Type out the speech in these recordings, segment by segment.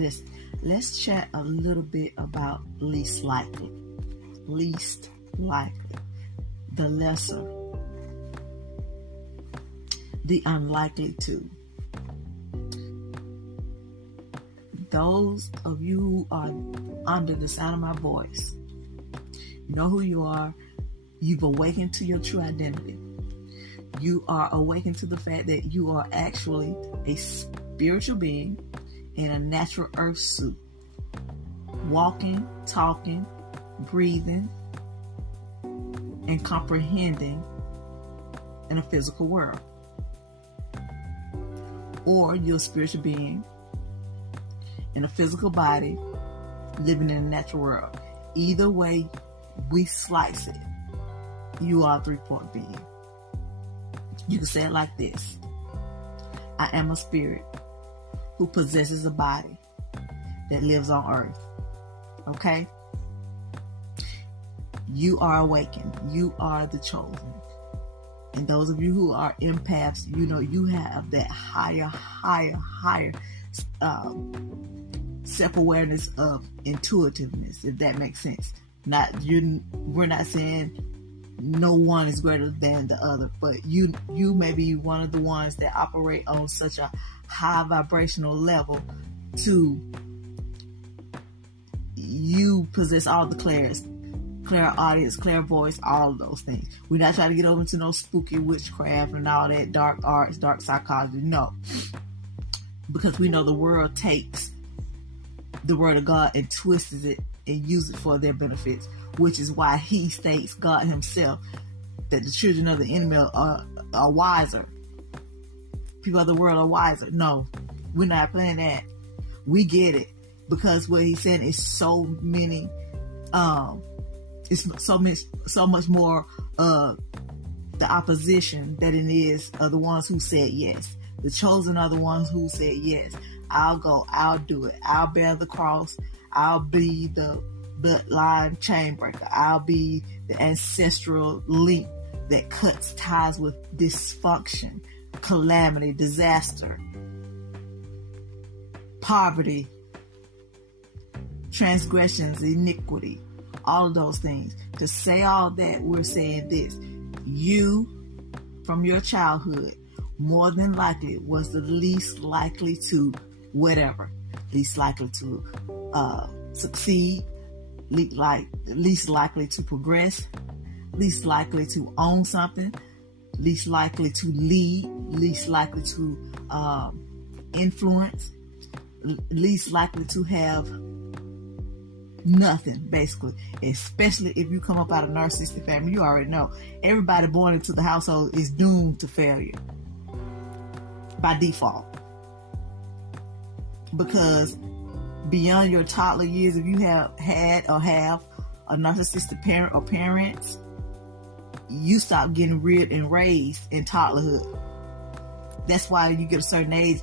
Listen, let's chat a little bit about least likely. Least likely. The lesser. The unlikely to. Those of you who are under the sound of my voice, you know who you are. You've awakened to your true identity. You are awakened to the fact that you are actually a spiritual being in a natural earth suit, walking, talking, breathing, and comprehending in a physical world. Or you're a spiritual being in a physical body living in a natural world. Either way we slice it, you are a three-point being. You can say it like this: I am a spirit who possesses a body that lives on earth. Okay? You are awakened. You are the chosen. And those of you who are empaths, you know you have that higher self-awareness of intuitiveness, if that makes sense. We're not saying no one is greater than the other, but you may be one of the ones that operate on such a high vibrational level to you possess all the clairaudience, clairvoyance, all of those things. We're not trying to get over into no spooky witchcraft and all that dark arts, dark psychology. No. Because we know the world takes the word of God and twists it and uses it for their benefits, which is why he states, God himself, that the children of the enemy are wiser. People of the world are wiser. No, we're not playing that. We get it. Because what he's saying is so many, it's so much more the opposition than it is of the ones who said yes. The chosen are the ones who said yes. I'll go, I'll do it. I'll bear the cross. I'll be the bloodline chain breaker. I'll be the ancestral link that cuts ties with dysfunction, calamity, disaster, poverty, transgressions, iniquity, all of those things. To say all that, we're saying this: you, from your childhood, more than likely was the least likely to whatever, least likely to succeed, least likely to progress, least likely to own something, least likely to lead, least likely to influence, least likely to have nothing, basically. Especially if you come up out of a narcissistic family. You already know everybody born into the household is doomed to failure by default, because beyond your toddler years, if you have had or have a narcissistic parent or parents, you stop getting reared and raised in toddlerhood. That's why you get a certain age,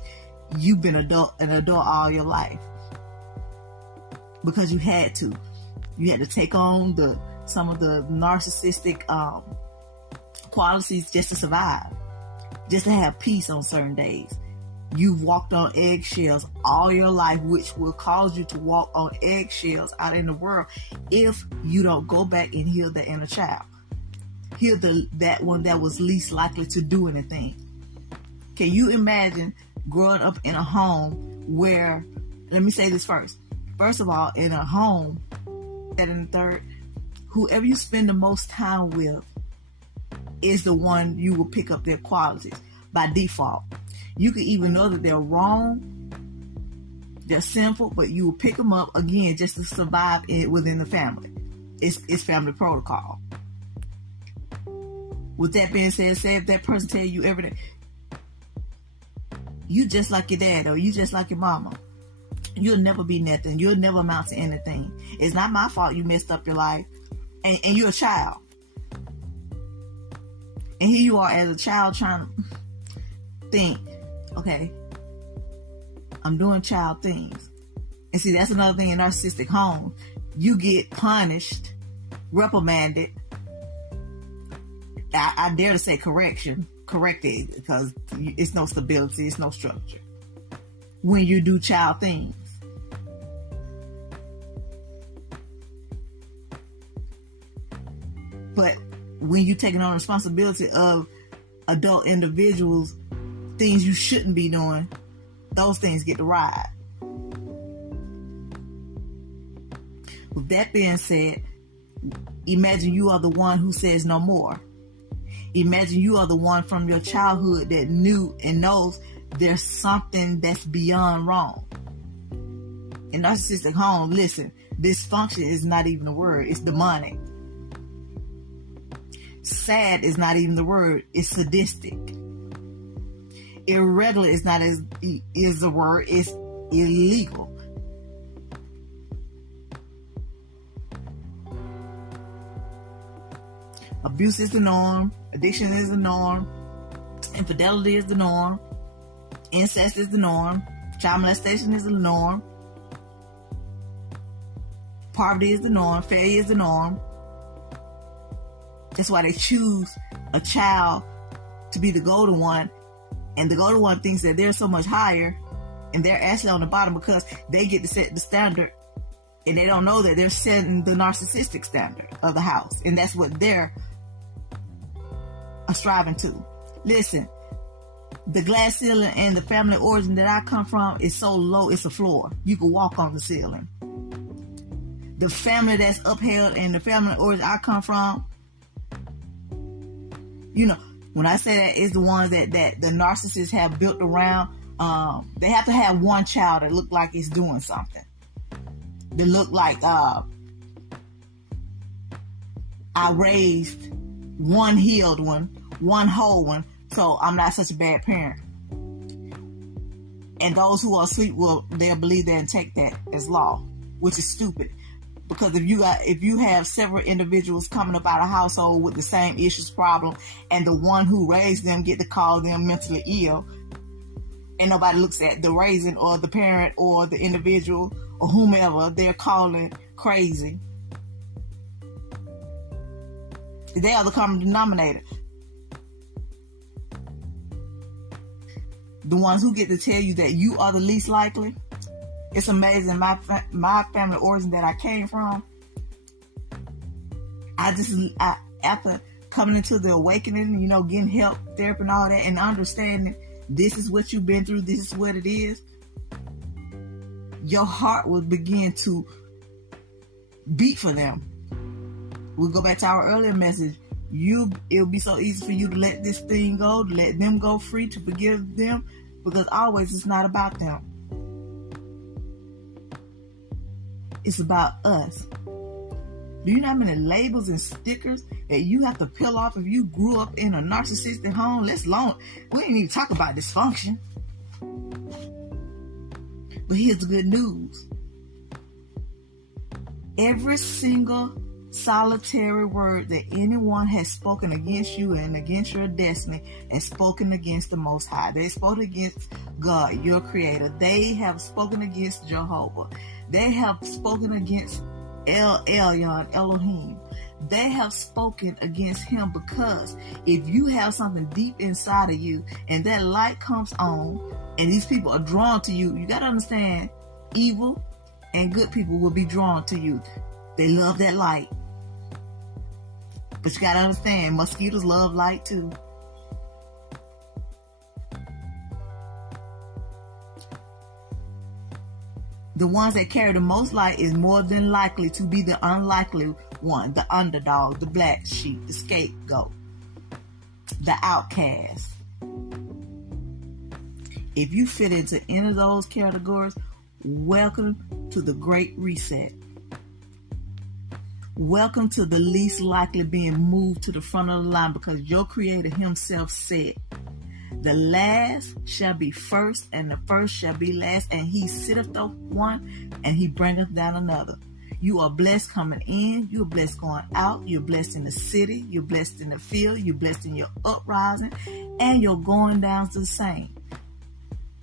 you've been an adult all your life, because you had to take on some of the narcissistic qualities just to survive, just to have peace on certain days. You've walked on eggshells all your life, which will cause you to walk on eggshells out in the world if you don't go back and heal the inner child. Heal that one that was least likely to do anything. Can you imagine growing up in a home where, let me say this first. First of all, in a home, that and the third, whoever you spend the most time with is the one you will pick up their qualities by default. You can even know that they're wrong, they're sinful, but you will pick them up again just to survive within the family. It's family protocol. With that being said, say if that person tell you everything, you just like your dad or you just like your mama, you'll never be nothing. You'll never amount to anything. It's not my fault you messed up your life, and you're a child. And here you are as a child trying to think, okay, I'm doing child things. And see, that's another thing in narcissistic homes. You get punished, reprimanded. I dare to say corrected, because it's no stability, it's no structure when you do child things. But when you're taking on responsibility of adult individuals, things you shouldn't be doing, those things get to ride. With that being said, imagine you are the one who says no more. Imagine you are the one from your childhood that knew and knows there's something that's beyond wrong. In narcissistic home, listen, dysfunction is not even a word, it's demonic. Sad is not even the word, it's sadistic. Irregular is not as is the word, it's illegal. Abuse is the norm, addiction is the norm, infidelity is the norm, incest is the norm, child molestation is the norm, poverty is the norm, failure is the norm. That's why they choose a child to be the golden one, and the golden one thinks that they're so much higher and they're actually on the bottom because they get to set the standard, and they don't know that they're setting the narcissistic standard of the house, and that's what they're striving to. Listen, the glass ceiling and the family origin that I come from is so low, it's a floor. You can walk on the ceiling. The family that's upheld and the family origin I come from, you know, when I say that, it's the ones that the narcissists have built around. They have to have one child that look like it's doing something. They look like I raised one healed one whole one, so I'm not such a bad parent. And those who are asleep they'll believe that and take that as law, which is stupid. Because if you have several individuals coming up out of a household with the same issues, problem, and the one who raised them get to call them mentally ill, and nobody looks at the raising or the parent or the individual or whomever they're calling crazy, they are the common denominator. The ones who get to tell you that you are the least likely. It's amazing. My family origin that I came from, after coming into the awakening, getting help, therapy and all that, and understanding this is what you've been through, this is what it is, your heart will begin to beat for them. We'll go back to our earlier message. It'll be so easy for you to let this thing go, to let them go free, to forgive them, because always it's not about them. It's about us. Do you know how many labels and stickers that you have to peel off if you grew up in a narcissistic home? We ain't even talk about dysfunction. But here's the good news. Every single solitary word that anyone has spoken against you and against your destiny has spoken against the Most High. They spoke against God, your creator. They have spoken against Jehovah. They have spoken against El Elyon, Elohim. They have spoken against him, because if you have something deep inside of you and that light comes on and these people are drawn to you, you got to understand, evil and good people will be drawn to you. They love that light. But you got to understand, mosquitoes love light too. The ones that carry the most light is more than likely to be the unlikely one, the underdog, the black sheep, the scapegoat, the outcast. If you fit into any of those categories, welcome to the Great Reset. Welcome to the least likely being moved to the front of the line, because your Creator himself said, the last shall be first, and the first shall be last, and he sitteth up one, and he bringeth down another. You are blessed coming in, you're blessed going out, you're blessed in the city, you're blessed in the field, you're blessed in your uprising, and your going down's the same.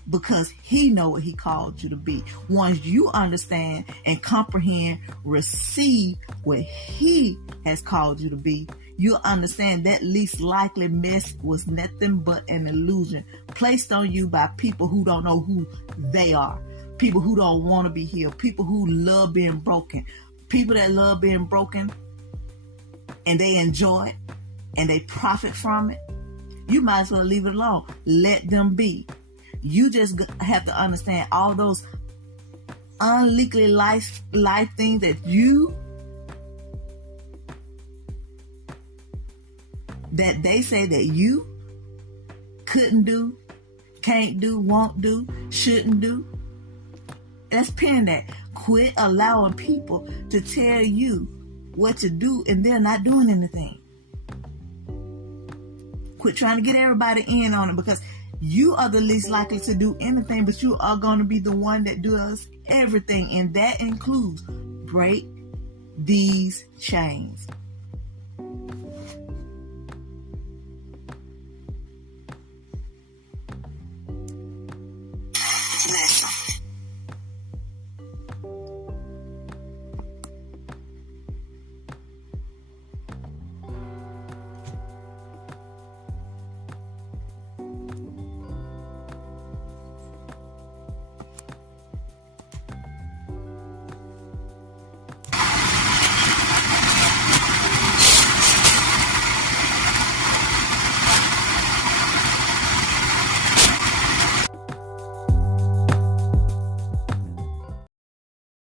Because he know what he called you to be. Once you understand and comprehend, receive what he has called you to be, you'll understand that least likely mess was nothing but an illusion placed on you by people who don't know who they are. People who don't want to be healed. People who love being broken. People that love being broken and they enjoy it and they profit from it, you might as well leave it alone. Let them be. You just have to understand all those unlegally life things that they say that you couldn't do, can't do, won't do, shouldn't do. Let's pin that. Quit allowing people to tell you what to do and they're not doing anything. Quit trying to get everybody in on it, because you are the least likely to do anything, but you are going to be the one that does everything. And that includes break these chains.